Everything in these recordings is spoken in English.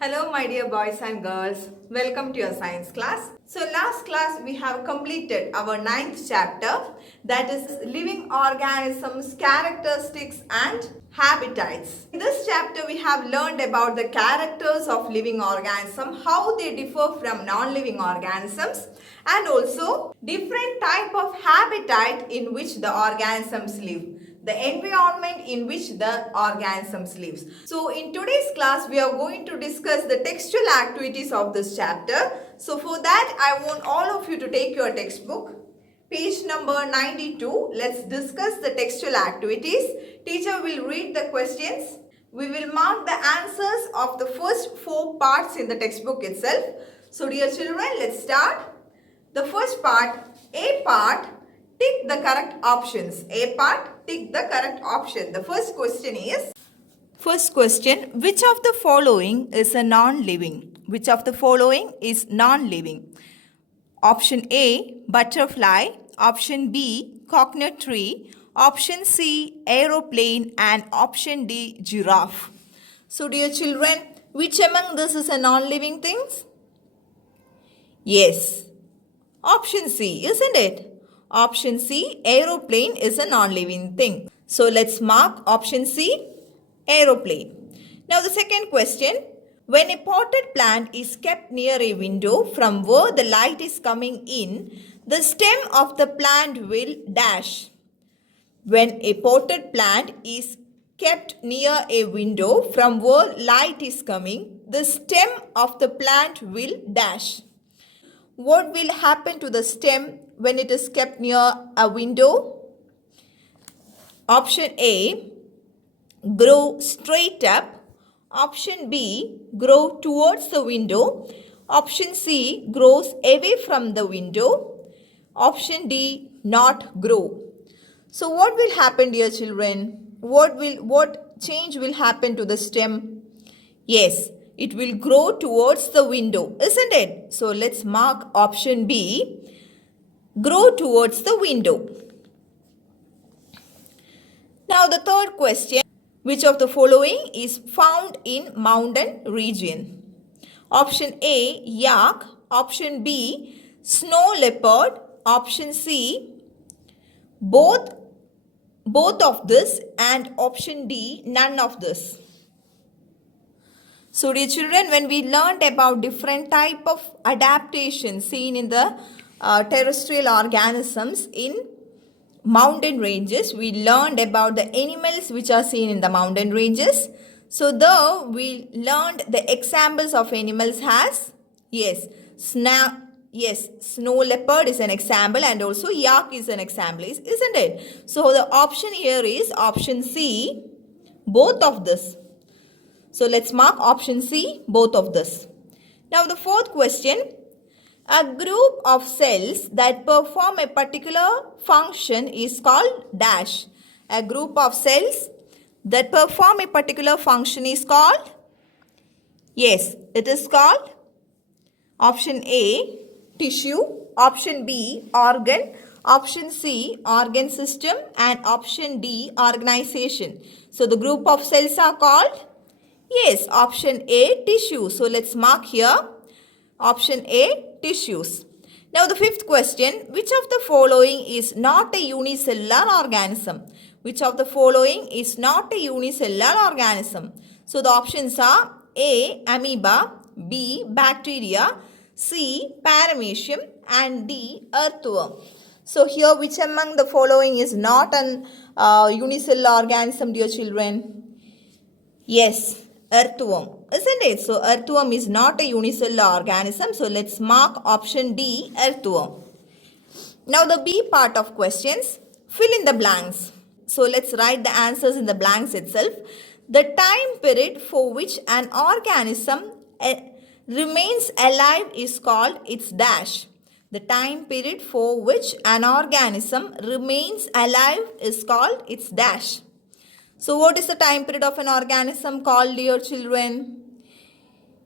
Hello my dear boys and girls, welcome to your science class. So last class we have completed our 9th chapter, that is living organisms, characteristics and habitats. In this chapter we have learned about the characters of living organisms, how they differ from non-living organisms, and also different type of habitat in which the organisms live, the environment in which the organisms lives. So in today's class we are going to discuss the textual activities of this chapter. So for that I want all of you to take your textbook, page number 92. Let's discuss the textual activities. Teacher will read the questions. We will mark the answers of the first 4 parts in the textbook itself. So dear children, let's start. The first part, A part, tick the correct options. A part, tick the correct option. The first question is, which of the following is a non-living? Which of the following is non-living? Option A, butterfly. Option B, coconut tree. Option C, aeroplane. And option D, giraffe. So dear children, which among this is a non-living thing? Yes, option C, isn't it? Option C, aeroplane is a non-living thing. So let's mark option C, aeroplane. Now the second question, when a potted plant is kept near a window from where the light is coming in, the stem of the plant will dash. When a potted plant is kept near a window from where light is coming, the stem of the plant will dash. What will happen to the stem when it is kept near a window? Option A, grow straight up. Option B, grow towards the window. Option C, grows away from the window. Option D, not grow. So what will happen, dear children? What change will happen to the stem? Yes, it will grow towards the window, isn't it? So let's mark option B, grow towards the window. Now the third question, which of the following is found in mountain region? Option A, yak. Option B, snow leopard. Option C, both of this, and option D, none of this. So dear children, when we learned about different type of adaptations seen in the terrestrial organisms in mountain ranges, we learned about the animals which are seen in the mountain ranges. So though we learned the examples of animals as, snow leopard is an example, and also yak is an example, isn't it? So the option here is option C, both of this. So let's mark option C, both of this. Now the fourth question, a group of cells that perform a particular function is called dash. A group of cells that perform a particular function is called, yes, it is called option A, tissue. Option B, organ. Option C, organ system. And option D, organization. So the group of cells are called, yes, option A, tissue. So let's mark here option A, tissues. Now the fifth question, which of the following is not a unicellular organism? Which of the following is not a unicellular organism? So the options are A, amoeba, B, bacteria, C, paramecium, and D, earthworm. So here, which among the following is not an unicellular organism, dear children? Yes, earthworm, isn't it? So earthworm is not a unicellular organism. So let's mark option D, earthworm. Now the B part of questions, fill in the blanks. So let's write the answers in the blanks itself. The time period for which an organism remains alive is called its dash. The time period for which an organism remains alive is called its dash. So what is the time period of an organism called, dear children?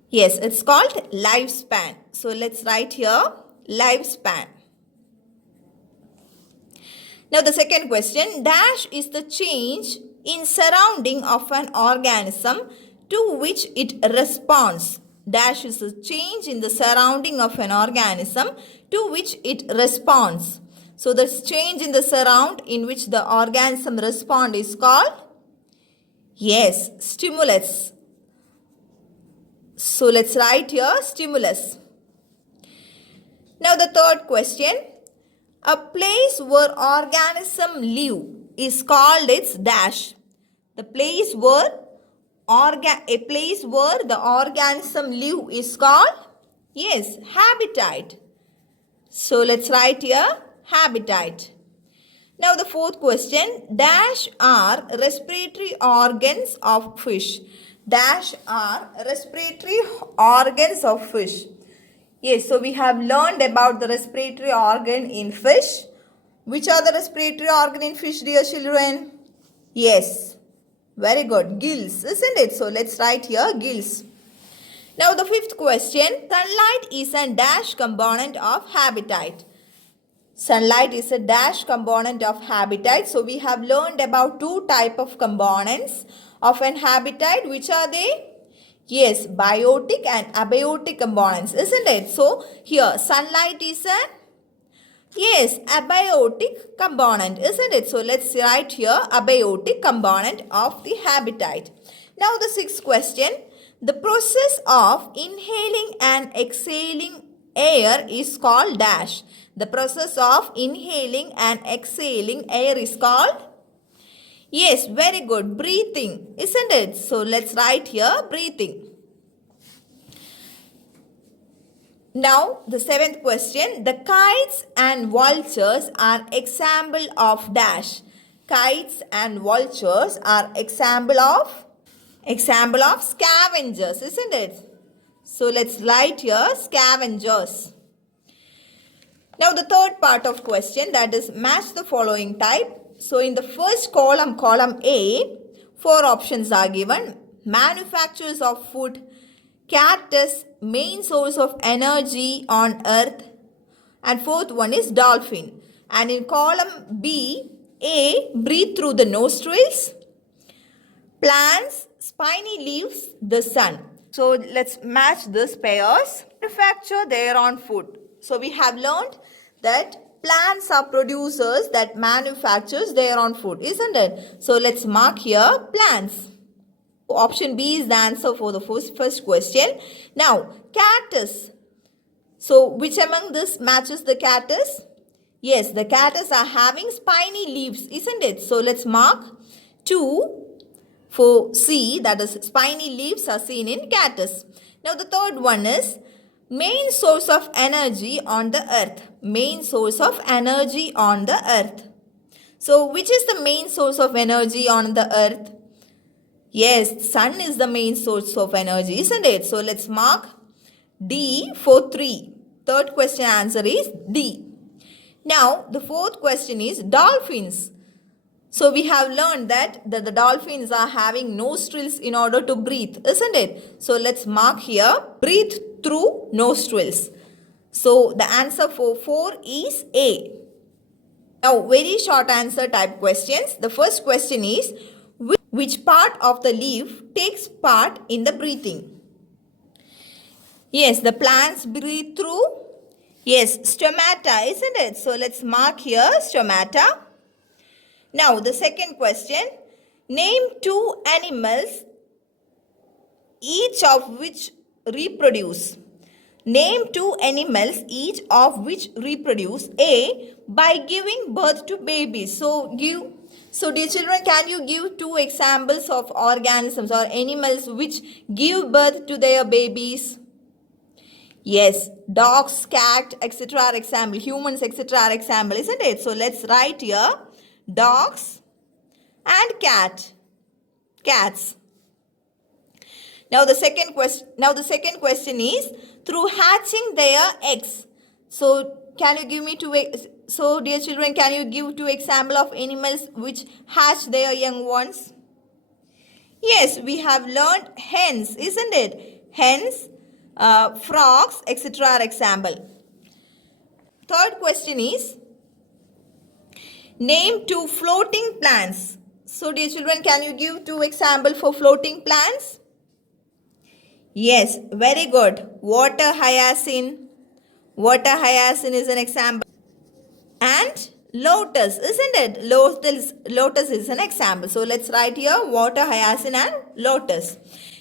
Yes, it's called lifespan. So let's write here lifespan. Now the second question, dash is the change in surrounding of an organism to which it responds. Dash is a change in the surrounding of an organism to which it responds. So the change in the surround in which the organism responds is called, yes, stimulus. So let's write here stimulus. Now the third question. A place where organism live is called its dash. The place where the organism live is called, yes, habitat. So let's write here habitat. Now the fourth question. Dash are respiratory organs of fish. Dash are respiratory organs of fish. Yes, so we have learned about the respiratory organ in fish. Which are the respiratory organ in fish, dear children? Yes, very good. Gills, isn't it? So let's write here gills. Now the fifth question. Sunlight is a dash component of habitat. Sunlight is a dash component of habitat. So we have learned about two type of components of an habitat. Which are they? Yes, biotic and abiotic components, isn't it? So here sunlight is a, yes, abiotic component, isn't it? So let's write here abiotic component of the habitat. Now the sixth question. The process of inhaling and exhaling air is called dash. The process of inhaling and exhaling air is called, yes, very good, breathing, isn't it? So let's write here breathing. Now the seventh question. The kites and vultures are example of dash. Kites and vultures are example of scavengers, isn't it? So let's write here scavengers. Now the third part of question, that is match the following type. So in the first column, column A, 4 options are given. Manufacturers of food, cactus, main source of energy on earth, and fourth one is dolphin. And in column B, A, breathe through the nostrils, plants, spiny leaves, the sun. So let's match these pairs. Manufacture their own food. So we have learned that plants are producers that manufactures their own food, isn't it? So let's mark here plants. Option B is the answer for the first question. Now, cactus. So which among this matches the cactus? Yes, the cactus are having spiny leaves, isn't it? So let's mark 2 for C, that is spiny leaves are seen in cactus. Now the third one is main source of energy on the earth. Main source of energy on the earth. So which is the main source of energy on the earth? Yes, sun is the main source of energy, isn't it? So let's mark D for 3. Third question answer is D. Now the fourth question is dolphins. So we have learned that the dolphins are having nostrils in order to breathe, isn't it? So let's mark here breathe through nostrils. So the answer for 4 is A. Now very short answer type questions. The first question is which part of the leaf takes part in the breathing? Yes, the plants breathe through, yes, stomata, isn't it? So let's mark here stomata. Now the second question, name 2 animals each of which reproduce. Name 2 animals each of which reproduce. A, by giving birth to babies. So dear children, can you give 2 examples of organisms or animals which give birth to their babies? Yes, dogs, cat, etc. are example. Humans, etc. are example, isn't it? So let's write here dogs and cats. Now the second question is through hatching their eggs. So can you give me 2? So dear children, can you give 2 examples of animals which hatch their young ones? Yes, we have learned hens, isn't it? Hens, frogs, etc. are example. Third question is name 2 floating plants. So dear children, can you give 2 examples for floating plants? Yes, very good. Water hyacinth. Water hyacinth is an example. And lotus, isn't it? Lotus is an example. So let's write here water hyacinth and lotus.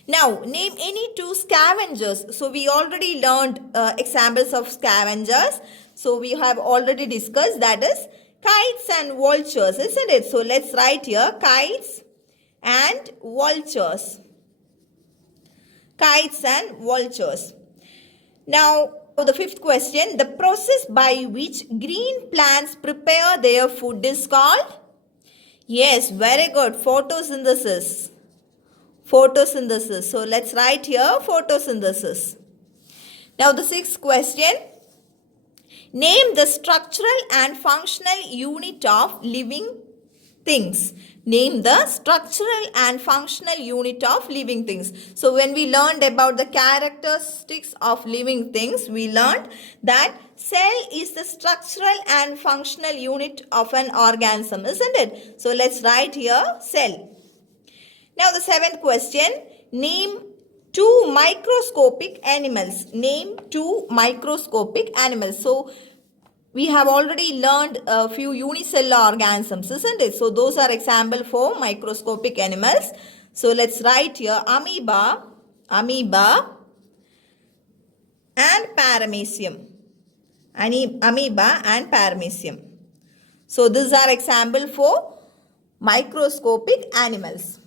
Now, name any two scavengers. So we already learned examples of scavengers. So we have already discussed, that is kites and vultures, isn't it? So let's write here kites and vultures. Kites and vultures. Now, the fifth question, the process by which green plants prepare their food is called? Yes, very good. Photosynthesis. Photosynthesis. So, let's write here photosynthesis. Now, the sixth question, name the structural and functional unit of living things. Name the structural and functional unit of living things. So when we learned about the characteristics of living things, we learned that cell is the structural and functional unit of an organism, isn't it? So let's write here cell. Now the seventh question, name two microscopic animals. Name two microscopic animals. So we have already learned a few unicellular organisms, isn't it? So those are example for microscopic animals. So let's write here amoeba and paramecium. Amoeba and paramecium. So these are example for microscopic animals.